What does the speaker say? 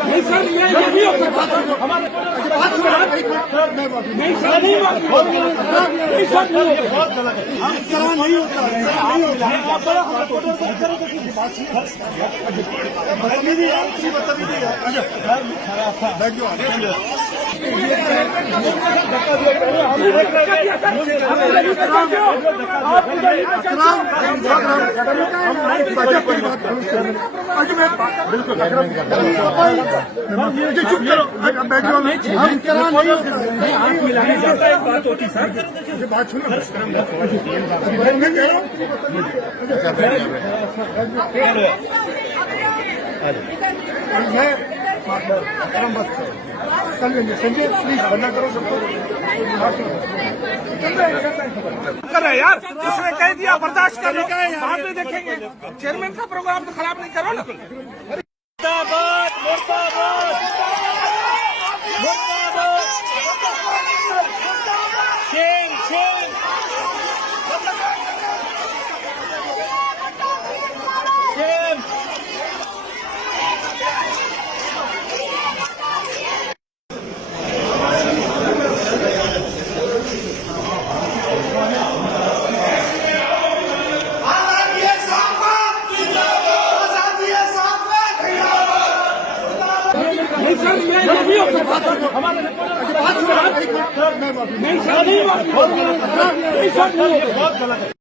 नहीं सर, ये नहीं हो सकता। हमारे नहीं सर, नहीं सर, बहुत गलत है। इस तरह नहीं होता है। आंख मिलाने जाता है, बात होती सर। बात सुनो, संजय प्लीज बंदा करो सबको। कर रहे यार, उसने कह दिया बर्दाश्त कर लो, बाद में देखेंगे। चेयरमैन का प्रोग्राम तो खराब नहीं करो ना। मुर्दाबाद, मुर्दाबाद, मुर्दाबाद, शेर, शेर, शेर। नहीं सर, ये नहीं हो सकता। हमारे नहीं सर, नहीं बहुत गलत है।